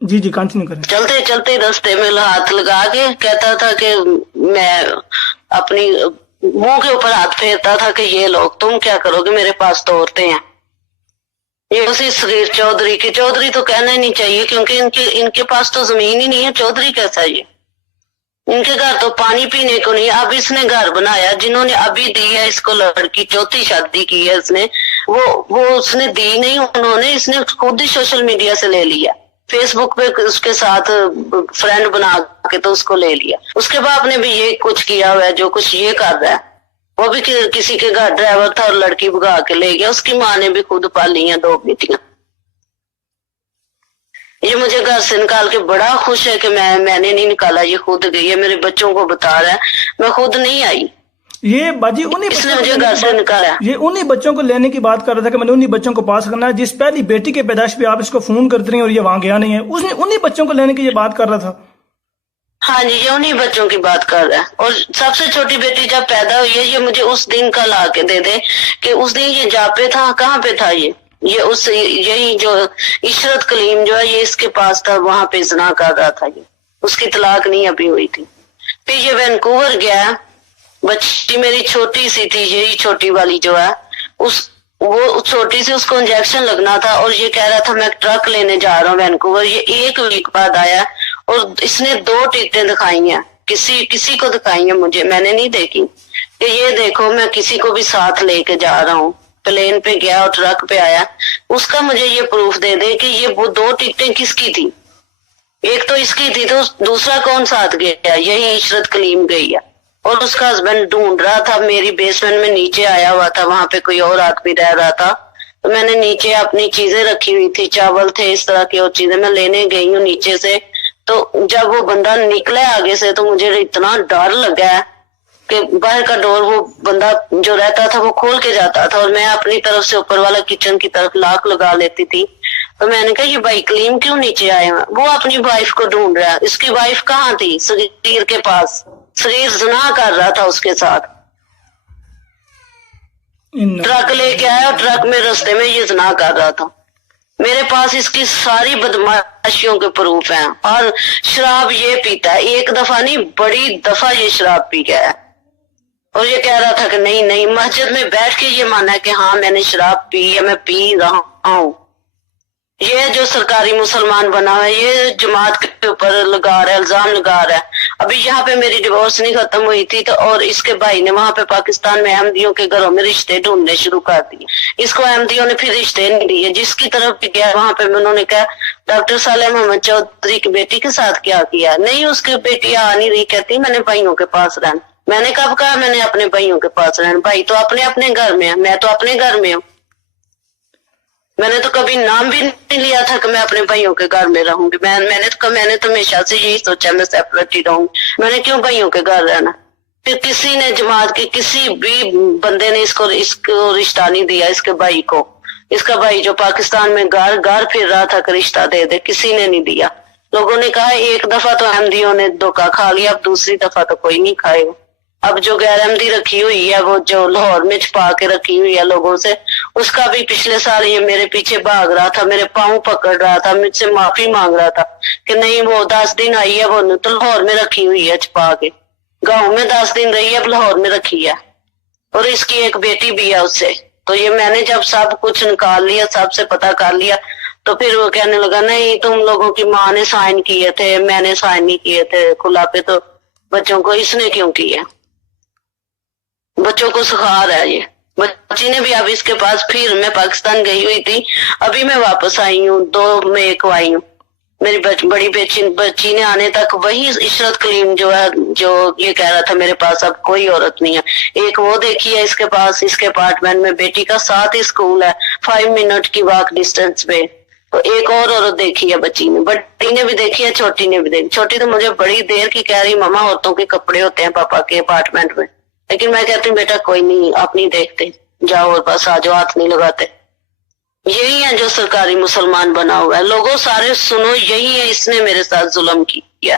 جی جی کنٹینیو کریں۔ چلتے چلتے رستے میں ہاتھ لگا کے کہتا تھا کہ میں اپنی منہ کے اوپر ہاتھ پھیرتا تھا کہ یہ لوگ تم کیا کرو گے، میرے پاس تو عورتیں ہیں۔ یہ اسی صغیر چودھری کی، چودھری تو کہنا ہی نہیں چاہیے کیونکہ ان کے پاس تو زمین ہی نہیں ہے، چودھری کیسا ہے یہ؟ ان کے گھر تو پانی پینے کو نہیں۔ اب اس نے گھر بنایا، جنہوں نے ابھی دی ہے اس کو لڑکی، 4تھی شادی کی ہے اس نے، وہ اس نے دی نہیں، انہوں نے، اس نے خود ہی سوشل میڈیا سے لے لیا، فیس بک پہ اس کے ساتھ فرینڈ بنا کے تو اس کو لے لیا۔ اس کے باپ نے بھی یہ کچھ کیا ہوا ہے، جو کچھ یہ کر رہا ہے۔ وہ بھی کسی کے گھر ڈرائیور تھا اور لڑکی بھگا کے لے گیا، اس کی ماں نے بھی خود پالی ہیں 2 بیٹیاں۔ یہ مجھے گھر سے نکال کے بڑا خوش ہے کہ میں نے نہیں نکالا، یہ خود گئی ہے، میرے بچوں کو بتا رہا ہے میں خود نہیں آئی، یہ باجی اس نے مجھے گھر سے نکالا۔ یہ انہی بچوں کو لینے کی بات کر رہا تھا کہ میں نے انہی بچوں کو پاس کرنا ہے، جس پہلی بیٹی کے پیدائش پہ آپ اس کو فون کرتے رہی ہیں اور یہ وہاں گیا نہیں ہے، اس نے انہی بچوں کو لینے کی یہ بات کر رہا تھا۔ ہاں جی، یہ انہی بچوں کی بات کر رہا ہے۔ اور سب سے چھوٹی بیٹی جب پیدا ہوئی ہے، یہ مجھے اس دن کا لا کے دے دے کہ اس دن یہ جا پہ تھا، کہاں پہ تھا یہی جو عشرت کلیم جو ہے، یہ اس کے پاس تھا، وہاں پہ زنا کر رہا تھا، یہ اس کی طلاق نہیں ابھی ہوئی تھی۔ پھر یہ وینکوور گیا، بچی میری چھوٹی سی تھی، یہی چھوٹی والی جو ہے، وہ چھوٹی سی، اس کو انجیکشن لگنا تھا، اور یہ کہہ رہا تھا میں ٹرک لینے جا رہا ہوں وینکوور۔ یہ 1 ویک بعد آیا اور اس نے 2 ٹکٹیں دکھائی ہیں، کسی کو دکھائی ہیں مجھے، میں نے نہیں دیکھی، کہ یہ دیکھو میں کسی کو بھی ساتھ لے کے جا رہا ہوں۔ پلین پہ گیا اور ٹرک پہ آیا، اس کا مجھے یہ پروف دے دے کہ یہ وہ 2 ٹکٹیں کس کی تھی۔ ایک تو اس کی تھی تو دوسرا کون ساتھ گیا؟ یہی عشرت کلیم گئی ہے، اور اس کا ہسبینڈ ڈھونڈ رہا تھا، میری بیسمنٹ میں نیچے آیا ہوا تھا، وہاں پہ کوئی اور آدمی رہ رہا تھا، تو میں نے نیچے اپنی چیزیں رکھی ہوئی تھی، چاول تھے، اس طرح کی اور چیزیں میں لینے گئی ہوں نیچے سے، تو جب وہ بندہ نکلا آگے سے تو مجھے اتنا ڈر لگا ہے کہ باہر کا ڈور وہ بندہ جو رہتا تھا وہ کھول کے جاتا تھا، اور میں اپنی طرف سے اوپر والا کچن کی طرف لاک لگا لیتی تھی، تو میں نے کہا یہ بھائی کلیم کیوں نیچے آئے ہیں؟ وہ اپنی وائف کو ڈھونڈ رہا ہے۔ اس کی وائف کہاں تھی؟ صغیر کے پاس، صغیر زنا کر رہا تھا اس کے ساتھ، ٹرک لے کے آیا اور ٹرک میں رستے میں یہ زنا کر رہا تھا۔ میرے پاس اس کی ساری بدماشیوں کے پروف ہیں، اور شراب یہ پیتا ہے، ایک دفعہ نہیں بڑی دفعہ یہ شراب پی گیا ہے، اور یہ کہہ رہا تھا کہ نہیں مسجد میں بیٹھ کے یہ مانا ہے کہ ہاں میں نے شراب پی ہے، میں پی رہا ہوں۔ یہ جو سرکاری مسلمان بنا ہوا ہے، یہ جماعت کے اوپر لگا رہا ہے، الزام لگا رہا ہے۔ ابھی یہاں پہ میری ڈیورس نہیں ختم ہوئی تھی تو اور اس کے بھائی نے وہاں پہ پاکستان میں احمدیوں کے گھروں میں رشتے ڈھونڈنے شروع کر دیے، اس کو احمدیوں نے پھر رشتے نہیں دیے، جس کی طرف بھی گیا وہاں پہ انہوں نے کہا ڈاکٹر صالح محمد چودھری کی بیٹی کے ساتھ کیا کیا؟ نہیں، اس کی بیٹی آ نہیں رہی، کہتی میں نے بھائیوں کے پاس رہنا۔ میں نے کب کہا میں نے اپنے بھائیوں کے پاس رہنا؟ بھائی تو اپنے اپنے گھر میں ہیں، میں تو اپنے گھر میں ہوں، میں نے تو کبھی نام بھی نہیں لیا تھا کہ میں اپنے بھائیوں کے گھر میں رہوں گی۔ میں نے تو ہمیشہ سے یہی سوچا میں سیپریٹ ہی رہوں گی، میں نے کیوں بھائیوں کے گھر رہنا؟ پھر کسی نے جماعت کے کسی بھی بندے نے اس کو رشتہ نہیں دیا، اس کے بھائی کو، اس کا بھائی جو پاکستان میں گھر پھر رہا تھا کہ رشتہ دے دے، کسی نے نہیں دیا۔ لوگوں نے کہا ایک دفعہ تو احمدیوں نے دھوکہ کھا لیا، اب دوسری دفعہ تو کوئی نہیں کھائے گا۔ اب جو غیر احمدی رکھی ہوئی ہے، وہ جو لاہور میں چھپا کے رکھی ہوئی ہے لوگوں سے، اس کا بھی پچھلے سال یہ میرے پیچھے بھاگ رہا تھا، میرے پاؤں پکڑ رہا تھا، مجھ سے معافی مانگ رہا تھا کہ نہیں وہ 10 دن آئی ہے، وہ تو لاہور میں رکھی ہوئی ہے چھپا کے، گاؤں میں 10 دن رہی ہے، اب لاہور میں رکھی ہے، اور اس کی ایک بیٹی بھی ہے اس سے۔ تو یہ میں نے جب سب کچھ نکال لیا، سب سے پتہ کر لیا، تو پھر وہ کہنے لگا نہیں تم لوگوں کی ماں نے سائن کیے تھے، میں نے سائن نہیں کیے تھے کھلا پہ، تو بچوں کو اس نے کیوں کیا؟ بچوں کو سکھا رہا ہے یہ بچی نے بھی۔ اب اس کے پاس پھر میں پاکستان گئی ہوئی تھی، ابھی میں واپس آئی ہوں، 2 مئی کو آئی ہوں، میری بڑی بچی نے آنے تک وہی عشرت کلیم جو ہے، جو یہ کہہ رہا تھا میرے پاس اب کوئی عورت نہیں ہے۔ ایک وہ دیکھی ہے اس کے پاس، اس کے اپارٹمنٹ میں بیٹی کا ساتھ ہی اسکول ہے، 5 منٹ کی واک ڈسٹینس پہ، تو ایک اور عورت دیکھی ہے بچی نے، بڑی نے بھی دیکھی ہے، چھوٹی نے بھی دیکھی۔ چھوٹی تو مجھے بڑی دیر کی کہہ رہی ماما عورتوں کے کپڑے ہوتے ہیں پاپا کے اپارٹمنٹ میں، لیکن میں کہتی ہوں بیٹا کوئی نہیں، آپ نہیں دیکھتے، جاؤ اور بس آ جاؤ، ہاتھ نہیں لگاتے۔ یہی ہے جو سرکاری مسلمان بنا ہوا ہے۔ لوگوں سارے سنو، یہی ہے، اس نے میرے ساتھ ظلم کیا۔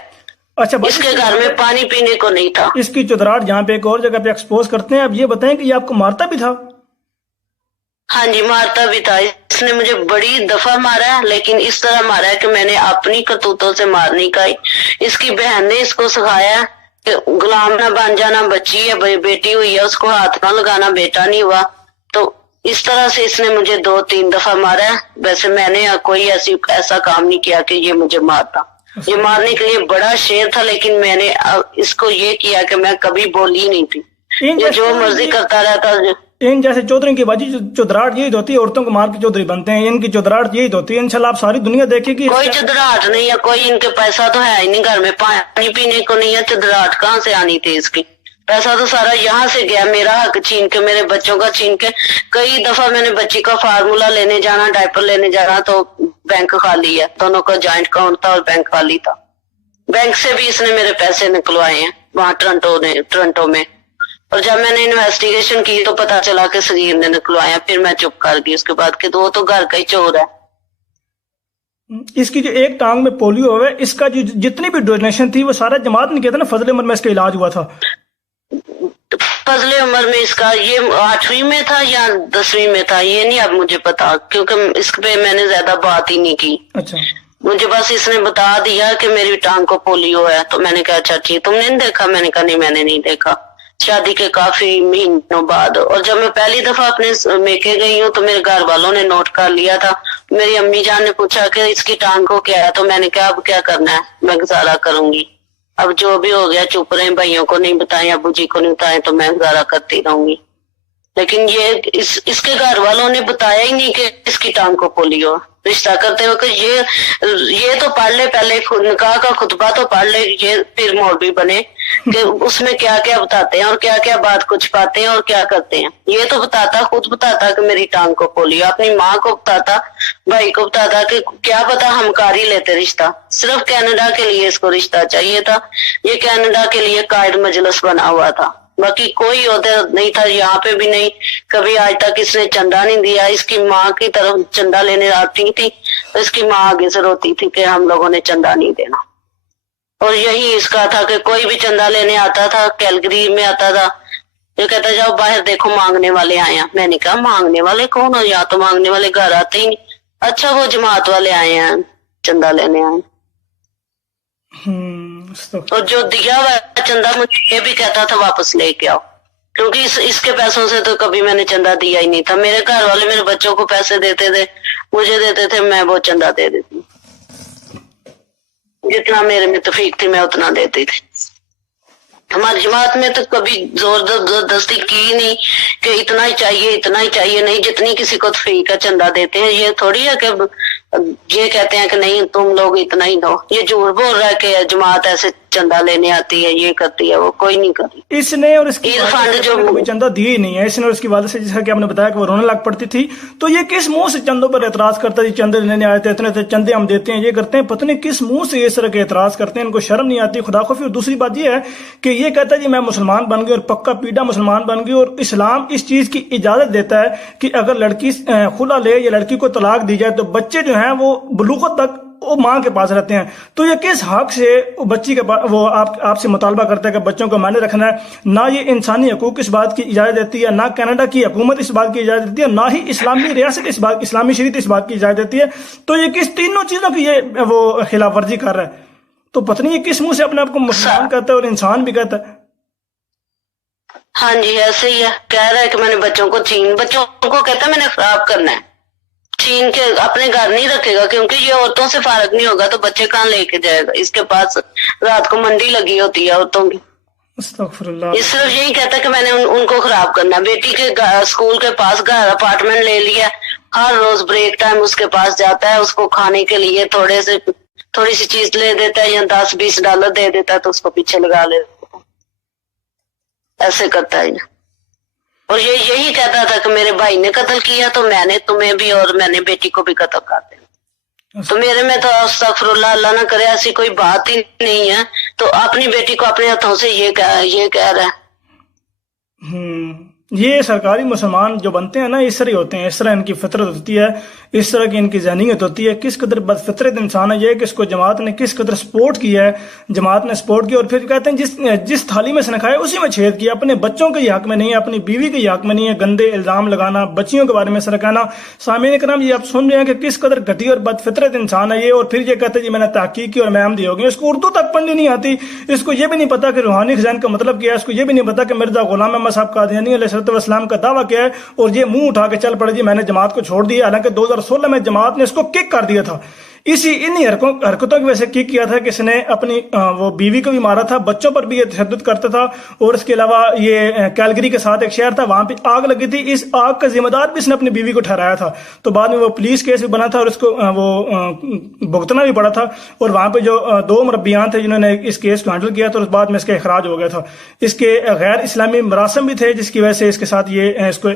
اچھا، اس کے گھر میں پانی پینے کو نہیں تھا۔ اس کی چودراہٹ جہاں پہ ایک اور جگہ پہ ایکسپوز کرتے ہیں، اب یہ بتائیں کہ یہ آپ کو مارتا بھی تھا؟ ہاں جی، مارتا بھی تھا، اس نے مجھے بڑی دفعہ مارا ہے، لیکن اس طرح مارا ہے کہ میں نے اپنی کرتوتوں سے مار نہیں کھائی۔ اس کی بہن نے اس کو سکھایا کہ غلام نہ بن جانا، بچی ہے، بیٹی ہوئی ہے، اس کو ہاتھ نہ لگانا، بیٹا نہیں ہوا، تو اس طرح سے اس نے مجھے 2-3 دفعہ مارا ہے۔ ویسے میں نے کوئی ایسا کام نہیں کیا کہ یہ مجھے مارتا، یہ مارنے کے لیے بڑا شیر تھا، لیکن میں نے اس کو یہ کیا کہ میں کبھی بولی نہیں تھی، یہ جو مرضی کرتا رہتا۔ ان جیسے چودھری کی باجی چودراہٹ یہی ہوتی ہے، عورتوں کو مار کے چودھری بنتے ہیں، ان کی چودراہٹ یہی ہوتی ہے۔ انشاءاللہ آپ ساری دنیا دیکھے گی، کوئی چودراہٹ نہیں ہے، کوئی ان کے پیسہ تو ہے ہی نہیں، گھر میں پانی پینے کو نہیں ہے، چودراہٹ کہاں سے آنی تھی اس کی؟ پیسہ تو سارا یہاں سے گیا، میرا حق چھین کے، میرے بچوں کا چھین کے۔ کئی دفعہ میں نے بچی کا فارمولا لینے جانا، ڈائپر لینے جانا، تو بینک خالی ہے، دونوں کا جوائنٹ اکاؤنٹ تھا اور بینک خالی تھا۔ بینک سے بھی اس نے میرے پیسے نکلوائے ہیں وہاں ٹورنٹو میں، اور جب میں نے انویسٹیگیشن کی تو پتا چلا کہ صغیر نے نکلوایا، پھر میں چپ کر گئی اس کے بعد کہ وہ تو گھر کا ہی چور ہے۔ اس کی جو ایک ٹانگ میں پولیو ہے، اس کا جو جتنی بھی ڈونیشن تھی وہ سارا جماعت نے کیا تھا نا، فضل عمر میں اس کا علاج ہوا تھا۔ فضل عمر میں اس کا یہ 8ویں میں تھا یا 10ویں میں تھا، یہ نہیں اب مجھے پتا، کیونکہ اس پہ میں نے زیادہ بات ہی نہیں کی۔ اچھا، مجھے بس اس نے بتا دیا کہ میری ٹانگ کو پولیو ہے، تو میں نے کہا اچھا ٹھیک، تم نے نہیں دیکھا؟ میں نے کہا نہیں، میں نے نہیں دیکھا۔ شادی کے کافی مہینوں بعد، اور جب میں پہلی دفعہ اپنے میکے گئی ہوں تو میرے گھر والوں نے نوٹ کر لیا تھا۔ میری امی جان نے پوچھا کہ اس کی ٹانگ کو کیا ہے، تو میں نے کہا اب کیا کرنا ہے، میں گزارا کروں گی، اب جو بھی ہو گیا چپ رہے، بھائیوں کو نہیں بتائیں، ابو جی کو نہیں بتائیں، تو میں گزارا کرتی رہوں گی۔ لیکن یہ اس کے گھر والوں نے بتایا ہی نہیں کہ اس کی ٹانگ کو پولیو، رشتہ کرتے وقت یہ تو پڑھ لے پہلے، نکاح کا خطبہ تو پڑھ لے، یہ پھر مولوی بنے کہ اس میں کیا کیا بتاتے ہیں اور کیا کیا بات کچھ پاتے ہیں اور کیا کرتے ہیں. یہ تو بتاتا، خود بتاتا کہ میری ٹانگ کو کھولی، اپنی ماں کو بتاتا، بھائی کو بتاتا کہ کیا پتا ہم کر ہی لیتے رشتہ. صرف کینیڈا کے لیے اس کو رشتہ چاہیے تھا، یہ کینیڈا کے لیے قائد مجلس بنا ہوا تھا، باقی کوئی عہدہ نہیں تھا، یہاں پہ بھی نہیں. کبھی آج تک اس نے چندہ نہیں دیا. اس کی ماں کی طرف چندہ لینے آتی تھی تو اس کی ماں آگے سے روتی تھی کہ ہم لوگوں نے چندہ نہیں دینا. اور یہی اس کا تھا کہ کوئی بھی چندہ لینے آتا تھا، کیلگری میں آتا تھا، یہ کہتا جاؤ باہر دیکھو مانگنے والے آئے ہیں. میں نے کہا مانگنے والے کون ہو؟ یہاں تو مانگنے والے گھر آتے ہی نہیں. اچھا وہ جماعت والے آئے ہیں، چندہ لینے آئے. اور جو دیا ہوا چندہ مجھے یہ بھی کہتا تھا واپس لے کے آؤ، کیونکہ اس کے پیسوں سے تو کبھی میں نے چندہ دیا ہی نہیں تھا. میرے گھر والے میرے بچوں کو پیسے دیتے تھے، مجھے دیتے تھے، میں وہ چندہ دے دیتی، جتنا میرے میں توفیق تھی میں اتنا دیتی تھی. ہماری جماعت میں تو کبھی زور زبردستی کی نہیں کہ اتنا ہی چاہیے اتنا ہی چاہیے، نہیں، جتنی کسی کو توفیق کا چندہ دیتے ہیں. یہ تھوڑی ہے کہ یہ کہتے ہیں کہ نہیں تم لوگ اتنا ہی دو. یہ جھوٹ بول رہا ہے کہ جماعت ایسے چندہ لینے آتی ہے، یہ کرتی ہے، وہ کوئی نہیں کرتی. اس نے اور اس کی فنڈ جو کوئی چندہ دیے ہی نہیں ہے. اس نے اور اس کی والد سے، جیسا کہ آپ نے بتایا کہ وہ رونے لگ پڑتی تھی، تو یہ کس منہ سے چندوں پر اعتراض کرتا ہے؟ چندے لینے آئے تھے، اتنے چندے ہم دیتے ہیں، یہ کرتے ہیں، پتہ نہیں کس منہ سے اس طرح کے اعتراض کرتے ہیں. ان کو شرم نہیں آتی، خدا خوفی. اور دوسری بات یہ ہے کہ یہ کہتا ہے جی میں مسلمان بن گئی اور پکا پیڈا مسلمان بن گئی، اور اسلام اس چیز کی اجازت دیتا ہے کہ اگر لڑکی خلا لے یا لڑکی کو طلاق دی جائے تو بچے جو ہیں وہ بلوغت تک وہ ماں کے پاس رہتے ہیں. تو یہ کس حق سے بچی کے وہ آپ سے مطالبہ کرتا ہے کہ بچوں کو معنی رکھنا ہے؟ نہ یہ انسانی حقوق اس بات کی اجازت دیتی ہے، نہ کینیڈا کی حکومت اس بات کی اجازت دیتی ہے، نہ ہی اسلامی ریاست اس بات، اسلامی شریعت اس بات کی اجازت دیتی ہے. تو یہ کس تینوں چیزوں کی یہ وہ خلاف ورزی کر رہا ہے؟ تو پتہ نہیں یہ کس منہ سے اپنے آپ کو مسلمان کہتا ہے اور انسان بھی کہتا ہے. ہاں جی ایسے ہی ہے، کہہ رہا ہے کہ میں نے بچوں کو کہتا ہے میں نے خراب کرنا ہے، چھین کے اپنے گھر نہیں رکھے گا، کیونکہ یہ عورتوں سے فارغ نہیں ہوگا تو بچے کہاں لے کے جائے گا. اس کے پاس رات کو منڈی لگی ہوتی ہے عورتوں کی. استغفر اللہ. یہ صرف یہی کہتا ہے کہ میں نے ان کو خراب کرنا ہے. بیٹی کے اسکول کے پاس گھر اپارٹمنٹ لے لیا، ہر روز بریک ٹائم اس کے پاس جاتا ہے، اس کو کھانے کے لیے تھوڑی سی چیز لے دیتا ہے یا $10-20 دے دیتا ہے تو اس کو پیچھے لگا لیتا ہے. ایسے کرتا ہے. اور یہی کہتا تھا کہ میرے بھائی نے قتل کیا تو میں نے تمہیں بھی اور میں نے بیٹی کو بھی قتل کر دیا. تو میرے میں تو استغفر اللہ، اللہ نہ کرے ایسی کوئی بات ہی نہیں ہے. تو اپنی بیٹی کو اپنے ہاتھوں سے یہ کہہ رہا ہے. یہ سرکاری مسلمان جو بنتے ہیں نا اس طرح ہوتے ہیں، اس طرح ان کی فطرت ہوتی ہے، اس طرح کی ان کی ذہنیت ہوتی ہے. کس قدر بد فطرت انسان ہے یہ کہ اس کو جماعت نے کس قدر سپورٹ کیا ہے. جماعت نے سپورٹ کیا اور پھر کہتے ہیں جس تھالی میں سے کھایا اسی میں چھید کیا. اپنے بچوں کے حق میں نہیں ہے، اپنی بیوی کے حق میں نہیں ہے. گندے الزام لگانا، بچیوں کے بارے میں سر کہنا. سامعین کرام یہ آپ سن رہے ہیں کہ کس قدر گھٹی اور بد فطرت انسان ہے یہ. اور پھر یہ کہتے ہیں جی میں نے تحقیق کی اور میں احمدی ہو گئی. اس کو اردو تک پڑھنی نہیں آتی، اس کو یہ بھی نہیں پتا کہ روحانی خزائن کا مطلب کیا ہے، اس کو یہ بھی نہیں پتا کہ مرزا غلام احمد صاحب قادیانی علیہ السلام کا دعویٰ کیا ہے. اور یہ منہ اٹھا کے چل پڑے جی میں نے جماعت کو چھوڑ دیا، حالانکہ 2016 میں جماعت نے اس کو کک کر دیا تھا. انہی حرکتوں کی وجہ سے کک کیا تھا کہ اس نے اپنی وہ بیوی کو بھی مارا تھا، بچوں پر بھی یہ تشدد کرتا تھا. اور اس کے علاوہ یہ کیلگری کے ساتھ ایک شہر تھا، وہاں پہ آگ لگی تھی، اس آگ کا ذمہ دار بھی اس نے اپنی بیوی کو ٹھہرایا تھا. تو بعد میں وہ پولیس کیس بھی بنا تھا اور اس کو وہ بھگتنا بھی پڑا تھا. اور وہاں پہ جو 2 مربیان تھے جنہوں نے اس کیس کو ہینڈل کیا تھا، اور بعد میں اس کا اخراج ہو گیا تھا. اس کے غیر اسلامی مراسم بھی تھے جس کی وجہ سے اس کے ساتھ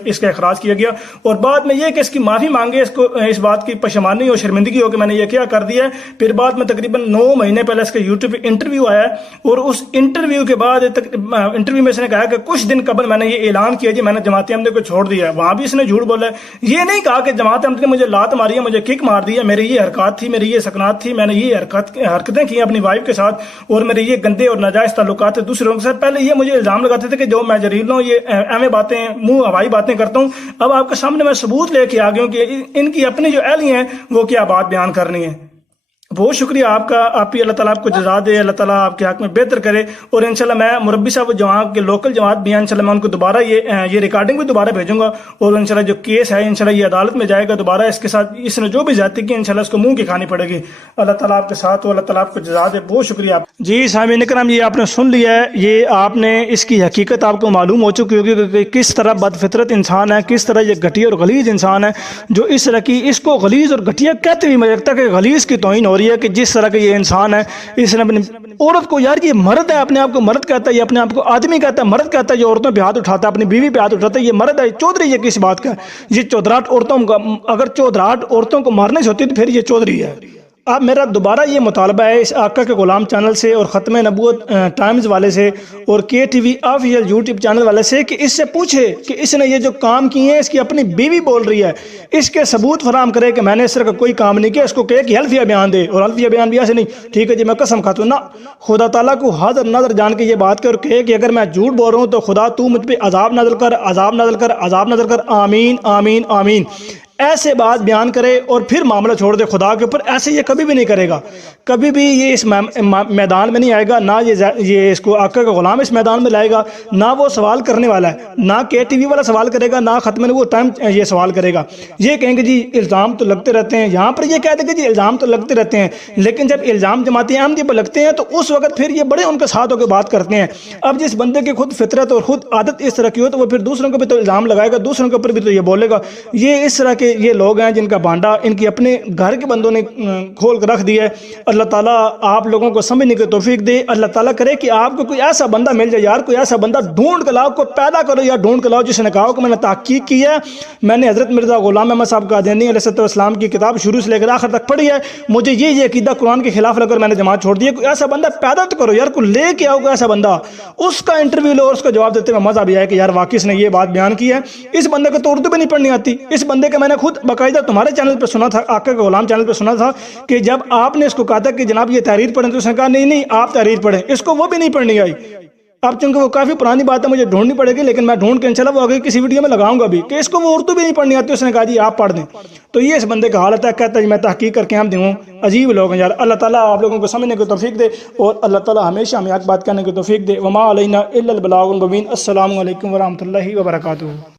اس کا اخراج کیا گیا. اور بعد میں یہ کہ اس کی معافی مانگے، اس کو اس بات کی پشیمانی اور شرمندگی ہو کہ میں نے یہ کیا کر دیا ہے. پھر بعد میں تقریباً 9 مہینے پہلے اس کا یوٹیوب پہ انٹرویو آیا ہے، اور اس انٹرویو کے بعد انٹرویو میں اس نے کہا کہ کچھ دن قبل میں نے یہ اعلان کیا جی میں نے جماعت احمدیہ کو چھوڑ دیا ہے. وہاں بھی اس نے جھوٹ بولا ہے. یہ نہیں کہا کہ جماعت احمدیہ نے مجھے لات ماری ہے، مجھے کک مار دی ہے، میری یہ حرکات تھی، میری یہ سکنات تھی، میں نے یہ حرکتیں کی اپنی وائف کے ساتھ، اور میرے یہ گندے اور ناجائز تعلقات تھے دوسرے لوگوں کے ساتھ. پہلے یہ مجھے الزام لگاتے تھے کہ جو میں جریل ہوں، یہ ایویں باتیں منہ ہوائی باتیں کرتا ہوں. اب آپ کے سامنے میں ثبوت لے کے آ گیا ہوں کہ ان کی اپنی جو اہلی ہیں وہ کیا بات بیان کرنی ہے. بہت شکریہ آپ کا، آپ ہی اللہ تعالیٰ آپ کو جزا دے، اللہ تعالیٰ آپ کے حق میں بہتر کرے. اور انشاءاللہ میں مربی صاحب جو وہاں کے لوکل جماعت بھی ہیں انشاءاللہ میں ان کو دوبارہ یہ ریکارڈنگ بھی دوبارہ بھیجوں گا. اور انشاءاللہ جو کیس ہے انشاءاللہ یہ عدالت میں جائے گا دوبارہ. اس کے ساتھ اس نے جو بھی زیادتی کی انشاءاللہ اس کو منہ کی کھانی پڑے گی. اللہ تعالیٰ آپ کے ساتھ ہو، اللہ تعالیٰ آپ کو جزا دے. بہت شکریہ آپ. جی سامعین کرام، یہ آپ نے سن لیا ہے، یہ آپ نے اس کی حقیقت آپ کو معلوم ہو چکی ہوگی کہ کس طرح بد فطرت انسان ہے، کس طرح یہ گھٹیا اور غلیظ انسان ہے جو اس طرح کی، اس کو غلیظ اور گھٹیا کہتے ہوئے مجھے لگتا ہے کہ غلیظ کی توہین ہو رہی ہے کہ جس طرح کا یہ انسان ہے اس نے اپنی عورت کو، یار یہ مرد ہے، اپنے آپ کو مرد کہتا ہے، یہ اپنے آپ کو آدمی کہتا ہے، مرد کہتا ہے، جو عورتوں پہ ہاتھ اٹھاتا ہے، اپنی بیوی پہ ہاتھ اٹھاتا ہے، یہ مرد ہے. چودھری یہ کس بات کا ہے؟ یہ چودراہٹ عورتوں کا، اگر چودراہٹ عورتوں کو مارنے سے ہوتی تو پھر یہ چودھری ہے. اب میرا دوبارہ یہ مطالبہ ہے اس آقا کے غلام چینل سے اور ختم نبوت ٹائمز والے سے اور کے T V official YouTube channel والے سے کہ اس سے پوچھے کہ اس نے یہ جو کام کیے ہیں، اس کی اپنی بیوی بول رہی ہے، اس کے ثبوت فراہم کرے کہ میں نے اس طرح کا کوئی کام نہیں کیا. اس کو کہے کہ حلفیہ بیان دے، اور حلفیہ بیان بھی ایسے نہیں ٹھیک ہے جی میں قسم کھاتا ہوں، نہ، خدا تعالیٰ کو حاضر نظر جان کے یہ بات کر، اور کہے کہ اگر میں جھوٹ بول رہا ہوں تو خدا تو مجھ پہ عذاب نازل کر، عذاب نازل کر، عذاب نازل کر، آمین آمین آمین. ایسے بات بیان کرے اور پھر معاملہ چھوڑ دے خدا کے اوپر. ایسے یہ کبھی بھی نہیں کرے گا، کبھی بھی یہ اس میدان میں نہیں آئے گا، نہ یہ اس کو آقا کا غلام اس میدان میں لائے گا، نہ وہ سوال کرنے والا ہے، نہ کے ٹی وی والا سوال کرے گا، نہ ختم نبوت ٹائم یہ سوال کرے گا. یہ کہیں گے جی الزام تو لگتے رہتے ہیں، یہاں پر یہ کہہ دیں گے جی الزام تو لگتے رہتے ہیں، لیکن جب الزام جماعت احمدیہ پر لگتے ہیں تو اس وقت پھر یہ بڑے ان کے ساتھ ہو کے بات کرتے ہیں. اب جس بندے کی خود فطرت اور خود عادت اس طرح کی ہو تو وہ پھر دوسروں کو بھی تو الزام لگائے گا، دوسروں کے اوپر بھی تو یہ بولے گا. یہ اس طرح کے یہ لوگ ہیں جن کا بانڈا ان کی اپنے گھر کے بندوں نے کھول کر رکھ دیا ہے. اللہ تعالیٰ آپ لوگوں کو سمجھنے کی توفیق دے. اللہ تعالیٰ کرے کہ آپ کو کوئی ایسا بندہ مل جائے، یار کوئی ایسا بندہ ڈھونڈ کے لاؤ، کو پیدا کرو یا ڈھونڈ کے لاؤ جس نے کہا کہ میں نے تحقیق کی ہے، میں نے حضرت مرزا غلام احمد صاحب قادیانی علیہ السلام کی کتاب شروع سے لے کر آخر تک پڑھی ہے، مجھے یہ عقیدہ قرآن کے خلاف لگ کر میں نے جماعت چھوڑ دی ہے. کوئی ایسا بندہ پیدا تو کرو یار، کوئی لے کے آؤ کوئی ایسا بندہ، اس کا انٹرویو لو اور اس کا جواب دیتے میں مزہ بھی آیا کہ یار واقعی اس نے یہ بات بیان کی ہے. اس بندے کو تو اردو بھی نہیں پڑھنی آتی. اس بندے کا میں نے خود باقاعدہ تمہارے چینل پہ سنا تھا، آقا کے غلام چینل پہ سنا تھا کہ جب آپ نے اس کو کہا تھا کہ جناب یہ تحریر پڑھیں تو اس نے کہا نہیں نہیں آپ تحریر پڑھیں. اس کو وہ بھی نہیں پڑھنی آئی. اب چونکہ وہ کافی پرانی بات ہے مجھے ڈھونڈنی پڑے گی، لیکن میں ڈھونڈ کے انشاءاللہ وہ آگے کسی ویڈیو میں لگاؤں گا بھی کہ اس کو وہ اردو بھی نہیں پڑھنی آتی. اس نے کہا جی آپ پڑھ دیں. تو یہ اس بندے کا حالت ہے، کہتا ہے میں تحقیق کر کے ہم دوں. عجیب لوگ ہیں یار. اللہ تعالیٰ آپ لوگوں کو سمجھنے کی توفیق دے اور اللہ تعالیٰ ہمیشہ ہمیں حق بات کرنے کی توفیق دے. وما علینا الا البلاغ المبین. السلام علیکم ورحمۃ اللہ وبرکاتہ.